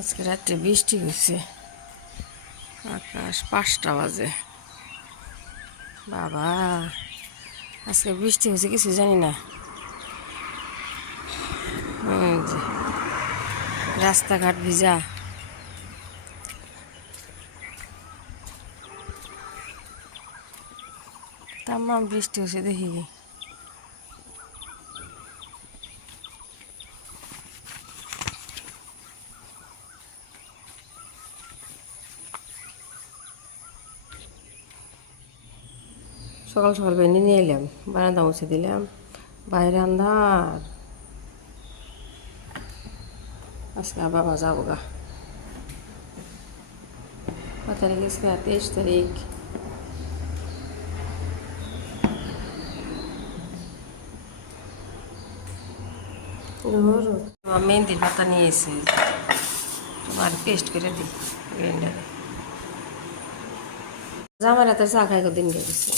আজকে রাত্রে বৃষ্টি হয়েছে, আকাশ 5টা বাজে। বাবা, আজকে বৃষ্টি হয়েছে কিছু জানি না। রাস্তাঘাট ভিজা। তামাম বৃষ্টি হয়েছে দেখি। সকাল সকাল বেঁধে নিয়ে এলাম, বারান্দা মুছে দিলাম, বাইরে আন্ধার। আজকে বাবা যাবো গা। কত তারিখ? 23 তারিখ। মেহেন্দির পাতা নিয়ে এসে তোমার পেস্ট করে দিই গ্রাইন্ডারে। জামার হাতে চা খাই দিন গেছে।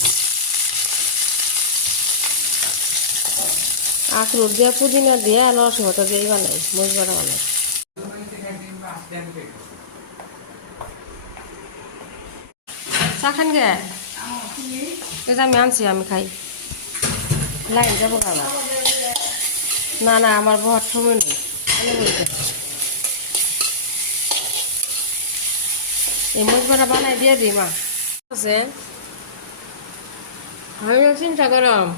আখরোট দিয়া, পুদিনা দিয়া, নরসিংহতা দিয়েই বানাই, মরিচ বাটা বানাই। চা খান গে? এই যে আমি আনছি, আমি খাই। লাইন যাবো খাবার? না না, আমার বহুত সময় নেই। এই মরিচ বাটা বানাই দিয়ে দিই মা। আছে আমি চিন্তা করলাম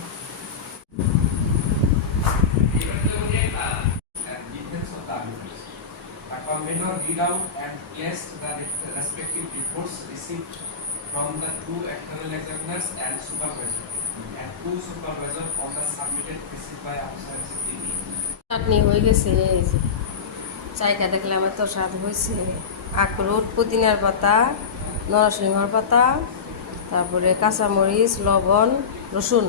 Convener read out and yes the respective reports received from the two external examiners and supervisor and two supervisor on the submitted received by officers TV. চাটনি হয়ে গেছে, চাইটা দেখলে আমার তো স্বাদ হয়েছে। আখরোট, পুদিনার পাতা, নরসিংহর পাতা, তারপরে কাঁচামরিচ, লবণ, রসুন,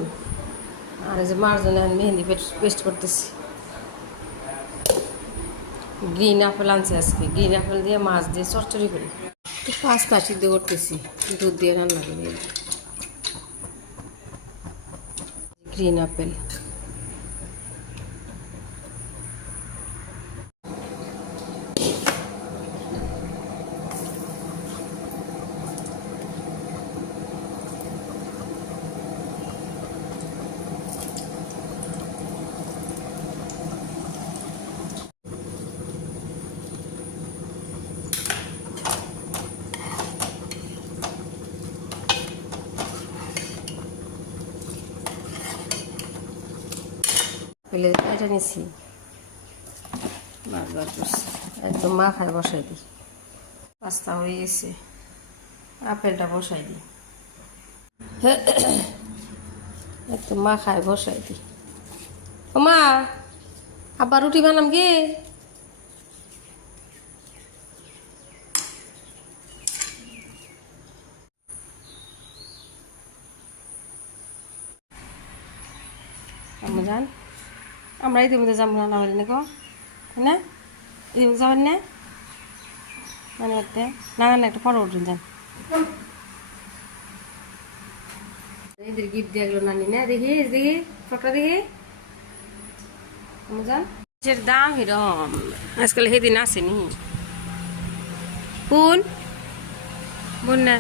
আর এই যে মার জন্য মেহেন্দি পেস্ট করতেছি। গ্রিন আপেল আনছি আজকে, গ্রিন আপেল দিয়ে মাছ দিয়ে চচ্চড়ি করি। একটু পাস্তা সিদ্ধ করতেছি, দুধ দিয়ে রান্না করি। গ্রিন আপেল পেলে এটা নিছি, বারবার করছি, একদম মা খায় বসাই দিই। পাস্তা হয়ে গেছে, আপেলটা বসাই দিই, একদম মা খায় বসাই দিই। ও মা, আবার রুটি বানাম গে? জান আমরা ইতিমধ্যে যাবো না, নামারি নাকো না, ইতিমধ্যে যাবেন না মানে একটা না না একটা ফটো উঠুন যান। এদের গিফট দিয়ে গেলো নানি না, দেখি দেখি ফটো দেখি যান। দাম হিরম আজকাল সেদিন আসেনি কোন বোন না,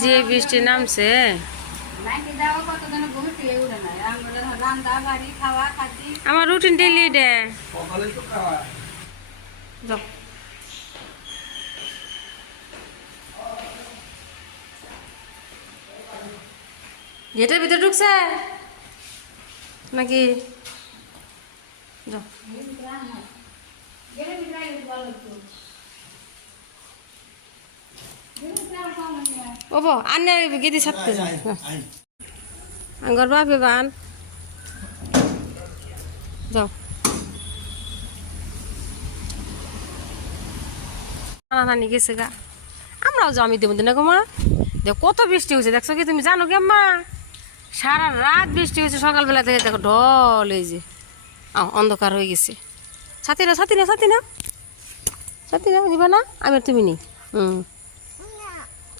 যে বৃষ্টি নামছে। আমার রুটিন ডেলি ডে গেটের ভিতরে ঢুকছে নাকি? ওবো আন্নে গেদি ছাড়তে যাও আঙ্গর বাপে বান যাও। নানি গেছে গা, আমরাও যাও। আমি দেবো না গো মা, দেখো কত বৃষ্টি হয়েছে, দেখছো কি? তুমি জানো কি আম্মা? সারা রাত বৃষ্টি হয়েছে, সকালবেলা থেকে দেখো ঢল, এই যে অন্ধকার হয়ে গেছে। ছাতি না ছাতি না ছাতি না ছাতি না, নিবা না? আমি আর তুমি নেই।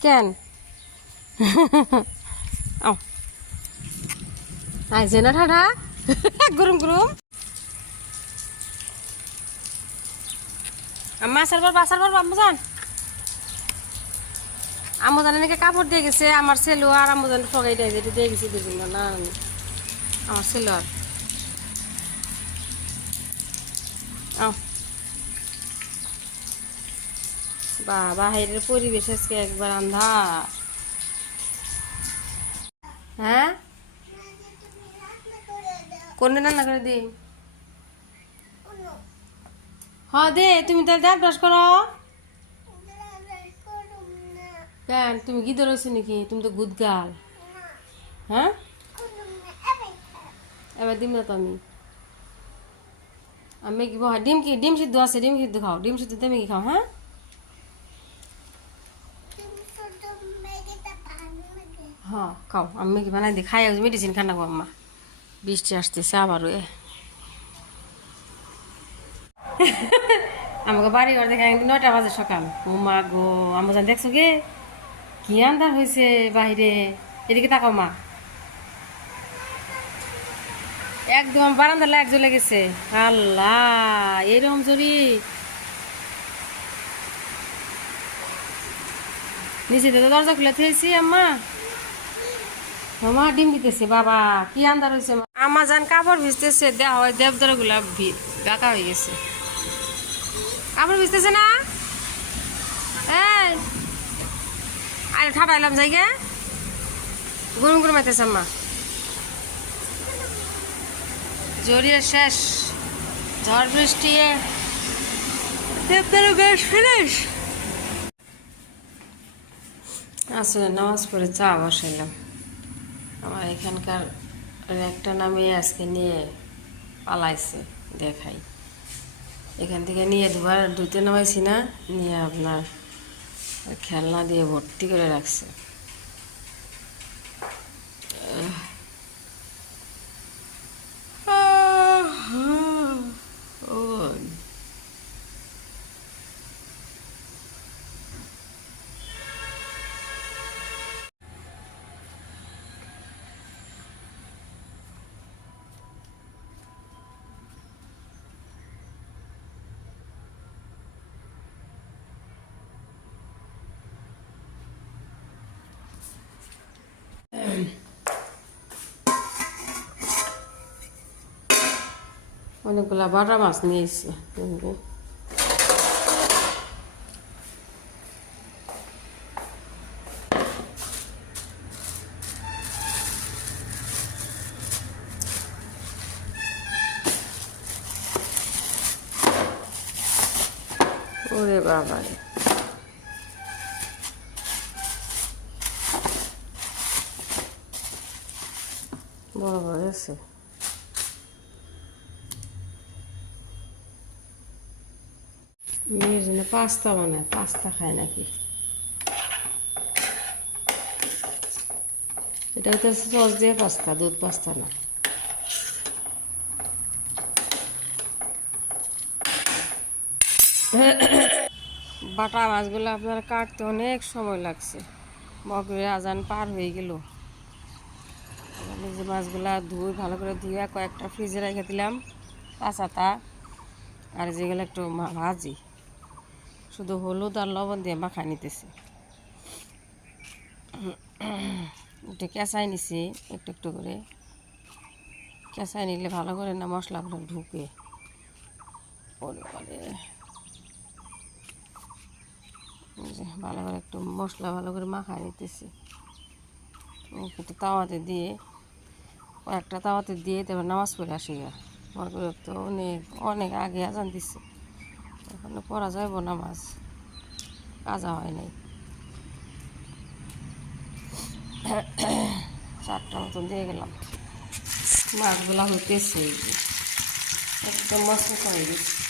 কেন আইছে না ঠাডা গরম গরম আম্মা আসার পর আম্মু যান। আম্মু জানে নাকি কাপড় দিয়ে গেছে আমার ছেলে আর আম্মু জানে ঠগাই দেয় যেটা দিয়ে গেছে দুদিন না আমার ছেলে আর বাহিরের পরিবেশ আজকে একবার আন্ধার। হ্যাঁ কোন রান্না করে দি? হ্যাঁ দে, তুমি তাহলে দাঁত ব্রাশ করো। কেন তুমি কি ধরেছো নাকি? তুমি তো গুদ গাল। হ্যাঁ এবার দিম না তো আমি কি ডিম কি ডিম সিদ্ধ আছে, ডিম সিদ্ধ খাও, ডিম সিদ্ধ তুমি কি খাও? হ্যাঁ হ্যাঁ খাও, আমি কি বানাই দিই, খাই মেডিসিন খানা গো আম্মা। বৃষ্টি আসতেছে আবারও আমাকে বাড়ি ঘর দেখে 9টা বাজে সকাল। ও মা গো আমার জান দেখছো গে কি আন্ধার হয়েছে বাহিরে, এদিকে তাকাও মা। একদম বারান্দার লাইট জ্বলে গেছে। আল্লাহ এরকম জরি নিচে তো দরজা খুলে থেয়েছি আম্মা। মামা ডিম দিতেছে বাবা কি আন্ধার হয়েছে। আমার জান কাপড় ভিজতেছে, দেওয়া হয় দেবদার গুলা ডাকা হয়ে গেছে। কাপড় ভিজতেছে না? এই আরে ঠাটাইলাম জায়গা গরম গরম আইতেছে আম্মা। জড়িয়ে শেষ, ঝড় বৃষ্টি বেশ ফিনিশ। আসলে নামাজ পড়ে চা বসাইলাম। আমার এখানকার একটা নামিয়ে আজকে নিয়ে পালাইছে দেখাই। এখান থেকে নিয়ে ধুতে নামাইছি না, নিয়ে আপনার খেলনা দিয়ে ভর্তি করে রাখছে। অনেকগুলা বাটা মাছ নিয়েছি। ওরে বাবা বড় বড় আছে। মেয়ের জন্য পাস্তা বানায়, পাস্তা খায় নাকি। এটা হচ্ছে সস দিয়ে পাস্তা, দুধ পাস্তা না। বাটা মাছগুলো আপনার কাটতে অনেক সময় লাগছে। মগরে আজান পার হয়ে গেল। যে মাছগুলা ভালো করে ধুয়ে কয়েকটা ফ্রিজে রেখে দিলাম কাঁচাটা, আর যেগুলো একটু ভাজি শুধু হলুদ আর লবণ দিয়ে মাখা নিতেছি। একটু কেঁচাই নিছি একটু একটু করে। কেঁচাই নিলে ভালো করে না মশলাগুলো ঢুকে পরে পরে ভালো করে একটু মশলা ভালো করে মাখা নিতেছি। একটু তাওয়াতে দিয়ে কয়েকটা তাওয়াতে দিয়ে তারপর নামাজ পড়ে আসি। মনে তো অনেক অনেক আগে আজান দিচ্ছে, ওখানে পড়া যাইব নামাজ, কাজা হয় নাই। 4টা মতন দিয়ে গেলাম। মাছগুলা হইতেছে একদম মশলা হয়ে গেছে।